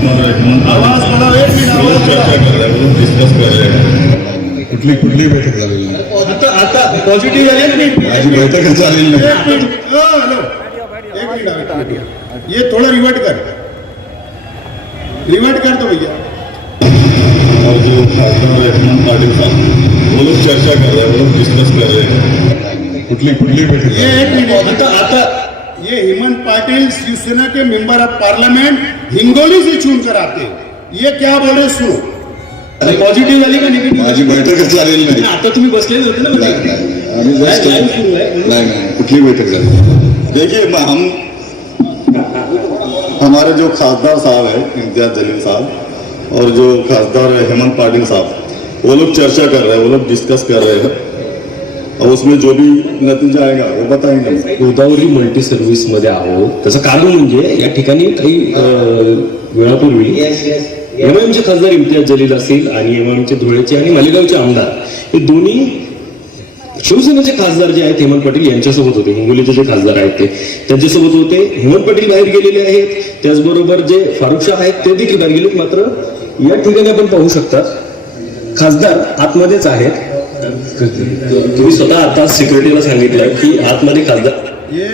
आवाज बढ़ाओ, एक मिनिट आवाज चर्चा कर रहे हैं, डिस्कस कर रहे हैं. कुठली बैठक झालेली नाही. आता पॉझिटिव्ह झाली ना मी माझी बैठकच झालेली नाही. एक मिनिट हॅलो एक मिनिट ये थोड़ा रिवर्ट कर तो भैया. और जो खासदार हेमंत पाटिल साहब वो लोग चर्चा कर रहे हैं, वो लोग डिस्कस कर रहे हैं. कुठली बैठक ये एक मिनिट आता ये हेमंत पाटिल शिवसेना के मेंबर ऑफ पार्लियामेंट हिंगोली से चुन कर आते हैं. ये क्या बोले सुनो. पॉझिटिव्ह झाली का निगेटिव्ह. माझी बैठकच झालेली नाही. आता तुम्ही बसलेले होते ना मध्ये. आम्ही बस नहीं कुठली बैठक झाली. देखिए हमारे जो खासदार साहब है इम्तियाज जलील साहब और जो खासदार है हेमंत पाटिल साहब वो लोग चर्चा कर रहे हैं, वो लोग डिस्कस कर रहे हैं और उसमें जो भी नतीजा आएगा वो बताएंगे. गोदावरी मल्टी सर्व्हिस मध्ये आहोत. त्याचं कारण म्हणजे या ठिकाणी काही वेळापूर्वी एमआयएमचे खासदार इम्तियाज जलील असतील आणि एमआयएमचे धुळेचे आणि मालेगावचे आमदार हे दोन्ही शिवसेनेचे खासदार जे आहेत हेमंत पाटील यांच्यासोबत होते. हिंगोलीचे जे खासदार आहेत ते त्यांच्यासोबत होते. हेमंत पाटील बाहेर गेलेले आहेत, त्याचबरोबर जे फारुख शाह आहेत ते देखील बाहेर गेलेत. मात्र या ठिकाणी आपण पाहू शकता खासदार आतमध्येच आहेत. तुम्ही स्वतः आता सिक्युरिटीला सांगितलं की आतमध्ये खासदार ये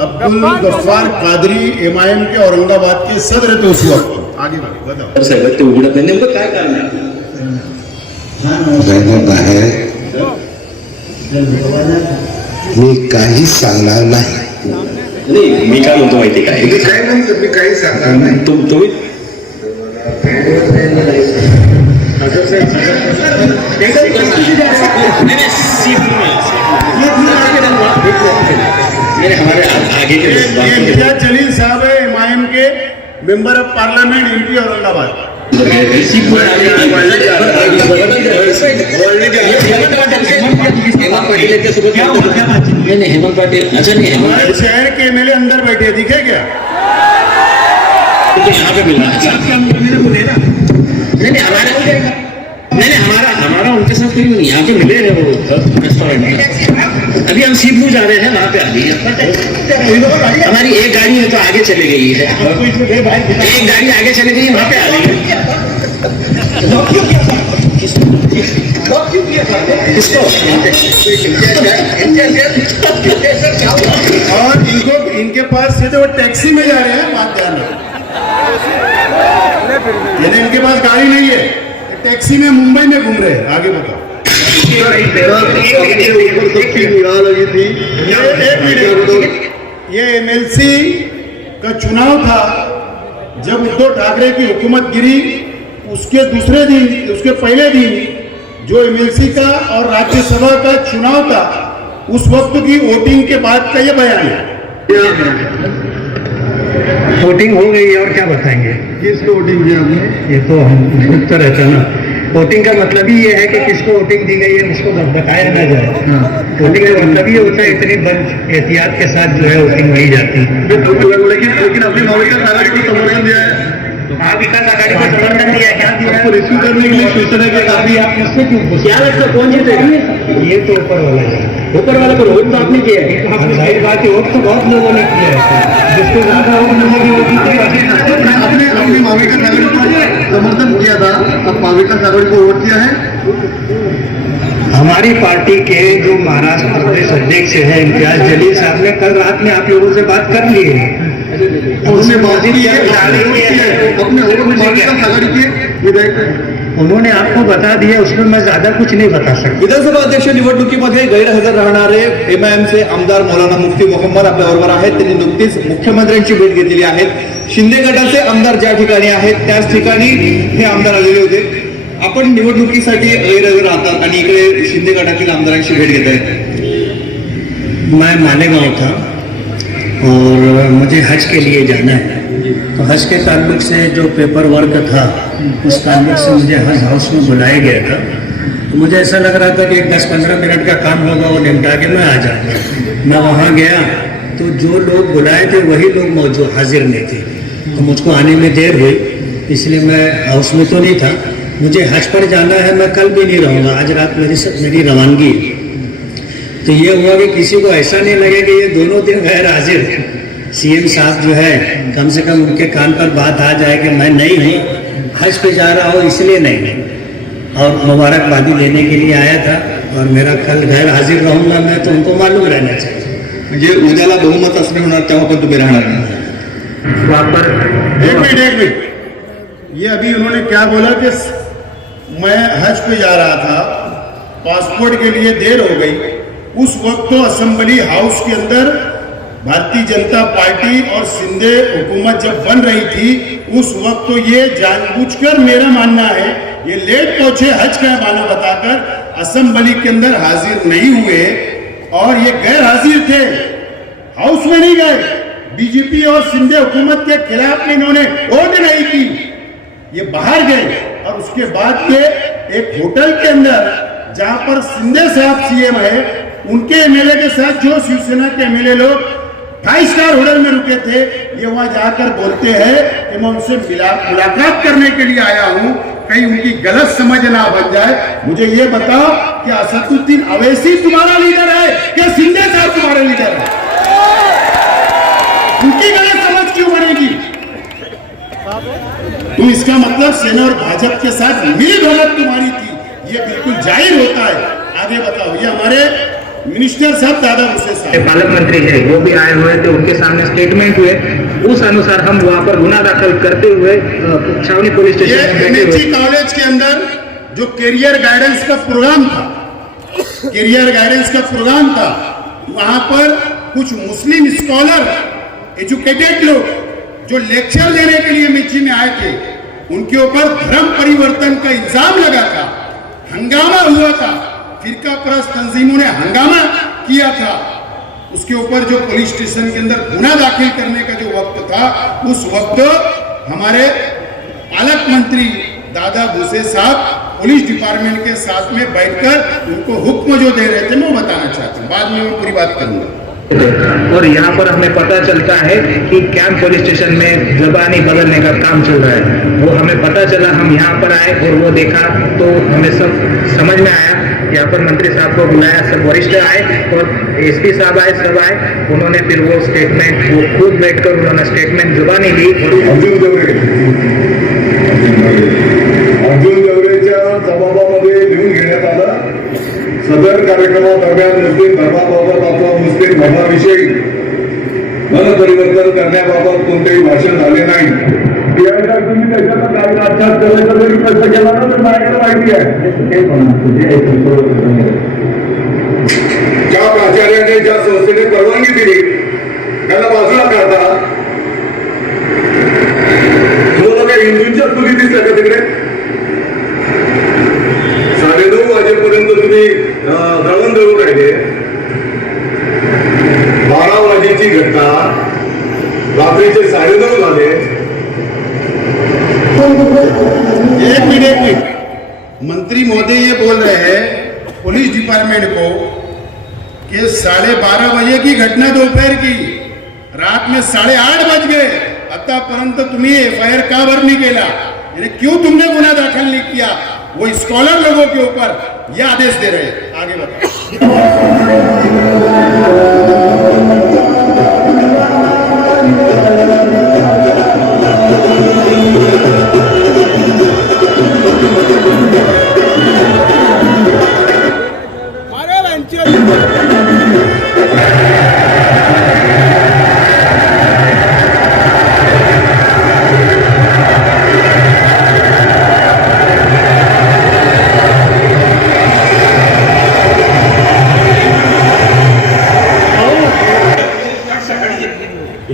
अब्दुल गफ्फार कादरी एमआईएम के औरंगाबाद के सदर थे उस वक्त. आगे बताओ साहेब ते उघडत नाही, नेमकं काय कारण आहे. मी काही सांगणार नाही. नाही मी काय म्हणतो माहिती काय मी काही सांगणार नाही. तुम्ही हमारे आगे के इम्तियाज जलील साहब है एमआईएम के member of parliament MP Aurangabad. Hemant Patil अच्छा नहीं हमारे शहर के एमएलए अंदर बैठे दिखे क्या. तो यहाँ पे मिल रहा है. नहीं हमारा उनके साथ कोई नहीं. यहाँ पे मिले हैं वो रेस्टोरेंट में. अभी हम सीपू जा रहे हैं, वहाँ पे आ गई. हमारी एक गाड़ी है तो आगे चली गई है. एक गाड़ी आगे चली गई, वहाँ पे आ गई है. किसको और इनके पास से तो वो टैक्सी में जा रहे हैं. बात ध्यान रखो, इनके पास गाड़ी नहीं है, टैक्सी में मुंबई में घूम रहे हैं. आगे बताओ. ये एमएलसी का चुनाव था जब उद्धव ठाकरे की हुकूमत गिरी. उसके दूसरे दिन, उसके पहले दिन जो एमएलसी का और राज्यसभा का चुनाव था उस वक्त की वोटिंग के बाद का ये बयान है. वोटिंग हो गई है और क्या बताएंगे. किसको वोटिंग किया आपने. ये तो हम उत्तर रहता ना. वोटिंग का मतलब ही ये है कि किसको वोटिंग दी गई है उसको बताया ना जाए. वोटिंग का मतलब ये होता है इतनी बंद एहतियात के साथ जो है वोटिंग दी जाती है. लेकिन अपनी महाविकास आघाड़ी को समर्थन दिया है. महाविकास आघाड़ी को समर्थन दिया क्या दिया आपको रिसीव करने के लिए शिवसेना के काफी आप मुझसे क्यों क्या लगता है कौन जीतेगा. ये तो ऊपर वाला है. ऊपर वाले को वोट तो आपने किया है. जाहिर बात है वोट तो बहुत लोगों ने किया है. जिसको ज्यादा वोट मिलेगी वो जीतेगा. आपने अपनी महाविकास आघाड़ी को समर्थन किया था, अब महाविकास आघाड़ी को वोट किया है. हमारी पार्टी के जो महाराष्ट्र प्रदेश अध्यक्ष हैं इम्तियाज जलील साहब ने कल रात में आप लोगों से बात कर ली है. उन्होंने आपको बता दिया, उसमें मैं ज्यादा कुछ नहीं बता सकता. विधानसभा अध्यक्ष निवडणुकीमध्ये गैरहजर राहणारे एमआयएमचे आमदार मौलाना मुफ्ती मोहम्मद आपल्याबरोबर आहेत. त्यांनी नुकतीच मुख्यमंत्र्यांची भेट घेतलेली आहे. शिंदे गटाचे आमदार ज्या ठिकाणी आहेत त्याच ठिकाणी हे आमदार आलेले होते. आपण निवडणुकीसाठी गैरहजर राहतात आणि इकडे शिंदे गटातील आमदारांची भेट घेत आहेत. मैं मालेगांव था और मुझे हज के लिए जाना है. तो हज के ताल्लुक से जो पेपर वर्क था उस ताल्लुक से मुझे हज हाउस में बुलाया गया था. तो मुझे ऐसा लग रहा था कि 10-15 मिनट का काम होगा वो निपटा के मैं आ जाऊँगा. मैं वहाँ गया तो जो लोग बुलाए थे वही लोग मौजूद हाजिर नहीं थे. तो मुझको आने में देर हुई, इसलिए मैं हाउस में तो नहीं था. मुझे हज पर जाना है, मैं कल भी नहीं रहूँगा. आज रात मेरी रवानगी. तो ये हुआ कि किसी को ऐसा नहीं लगे कि ये दोनों दिन गैर हाजिर. सीएम साहब जो है कम से कम उनके कान पर बात आ जाए कि मैं नहीं हूँ, हज पे जा रहा हूँ इसलिए नहीं, और मुबारकबादी लेने के लिए आया था और मेरा कल गैर हाजिर रहूंगा मैं, तो उनको मालूम रहना चाहिए। म्हणजे उद्याला बहुमत असणे होणार तेव्हा पण तुम्ही राहणार नाही। वहाँ पर एक मिनट, ये अभी उन्होंने क्या बोला कि मैं हज पे जा रहा था, पासपोर्ट के लिए देर हो गई। उस वक्त तो असेंबली हाउस के अंदर भारतीय जनता पार्टी और सिंधे हुकूमत जब बन रही थी, उस वक्त तो ये जानबूझकर, मेरा मानना है, ये लेट पहुंचे हज का बहाना बताकर असेंबली के अंदर हाजिर नहीं हुए, और ये गैर हाजिर थे, हाउस में नहीं गए। बीजेपी और सिंधे हुकूमत के खिलाफ इन्होंने वोट नहीं की, ये बाहर गए। और उसके बाद ये एक होटल के अंदर, जहां पर सिंधे साहब सीएम है, उनके एमएलए के साथ जो शिवसेना के एमएलए लोग 5 स्टार होटल में रुके थे, ये वहां जाकर बोलते हैं कि मैं उनसे मुलाकात करने के लिए आया हूं, कहीं उनकी गलत समझ ना बन जाए। मुझे ये बताओ कि असदुद्दीन अवैसी तुम्हारा लीडर है कि सिंधे साहब तुम्हारे लीडर है? उनकी गलत समझ क्यों बनेगी? तो इसका मतलब सेना और भाजपा के साथ मिलीभगत तुम्हारी थी, ये बिल्कुल जाहिर होता है। आगे बताओ, ये हमारे मिनिस्टर साहब दादा भुसे साहब पालक मंत्री है, वो भी आए हुए थे, उनके सामने स्टेटमेंट हुए, उस अनुसार हम वहाँ पर गुना दाखिल करते हुए छावनी पुलिस ये स्टेशन में बैठे एमएचसी हुए। कॉलेज के अंदर जो कैरियर गाइडेंस का प्रोग्राम था, कैरियर गाइडेंस का प्रोग्राम था, वहां पर कुछ मुस्लिम स्कॉलर, एजुकेटेड लोग जो लेक्चर देने के लिए एमएचसी में आए थे, उनके ऊपर धर्म परिवर्तन का इल्जाम लगा था, हंगामा हुआ था, फिरका परस्त तंजीमों ने हंगामा किया था। उसके ऊपर जो पुलिस स्टेशन के अंदर गुना दाखिल करने का जो वक्त था, उस वक्त हमारे पालक मंत्री दादा भुसे साहब पुलिस डिपार्टमेंट के साथ में बैठकर उनको हुक्म जो दे रहे थे, मैं बताना चाहता हूँ, बाद में मैं पूरी बात करूंगा। और यहाँ पर हमें पता चलता है कि कैंप पुलिस स्टेशन में जबानी बदलने का काम चल रहा है, वो हमें पता चला। हम यहाँ पर आए और वो देखा तो हमें सब समझ में आया। यहाँ पर मंत्री साहब को बुलाया, सब वरिष्ठ आए और एसपी साहब आए, सब आए। उन्होंने फिर वो स्टेटमेंट, वो खुद बैठकर उन्होंने स्टेटमेंट जुबानी ली। अर्जुन जवरेच्या जबाबामध्ये लिहून घेण्यात आलं, सदर कार्यक्रमादरम्यान मुस्लिम धर्माबाबत अथवा मुस्लिम धर्माविषयी मन परिवर्तन करण्याबाबत कोणतेही भाषण झाले नाही। तुम्ही त्याच्यात काही आत्मसात करायचा जरी प्रश्न केला ना, तर माझ्याकडे माहिती आहे। ज्या प्राचार्याने, ज्या संस्थेने परवानगी दिली, त्याला बाजूला काढता। तुम्हाला काही हिंदूंच्या खुली दिसल्या का तिकडे? 9:30 वाजेपर्यंत तुम्ही दळण दळून राहिले, 12 वाजेची घटना, रात्रीचे 9:30 झाले। एक मिनट, मंत्री महोदय ये बोल रहे हैं पुलिस डिपार्टमेंट को कि 12:30 बजे की घटना दोपहर की, रात में 8:30 बज गए, आतापर्यंत तुम्ही एफआयआर का भर नहीं केला? यानी क्यों तुमने गुना दाखिल नहीं किया? वो स्कॉलर लोगों के ऊपर ये आदेश दे रहे हैं। आगे बताओ।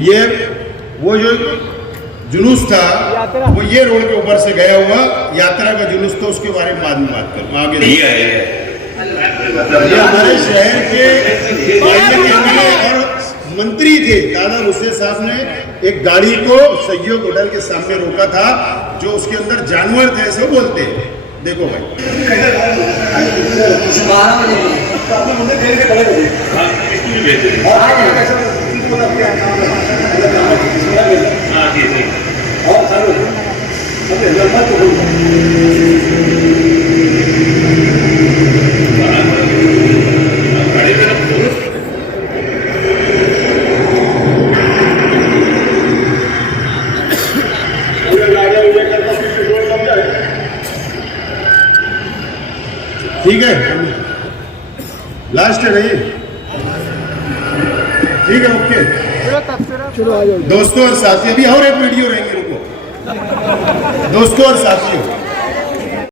ये वो जो जुलूस था, वो ये रोड के ऊपर से गया हुआ यात्रा का जुलूस था, उसके बारे में बाद में बात करूँ। आगे ये हमारे शहर के एमएलए और मंत्री थे, दादा भुसे साहब ने एक गाड़ी को सहयोग होटल के सामने रोका था, जो उसके अंदर जानवर थे, ऐसे बोलते हैं। देखो भाई, ठीक है, लास्ट है नहीं, ठीक है, ओके। दोस्तों और साथियों, अभी और एक वीडियो रहेंगे, रुको। दोस्तों और साथियों,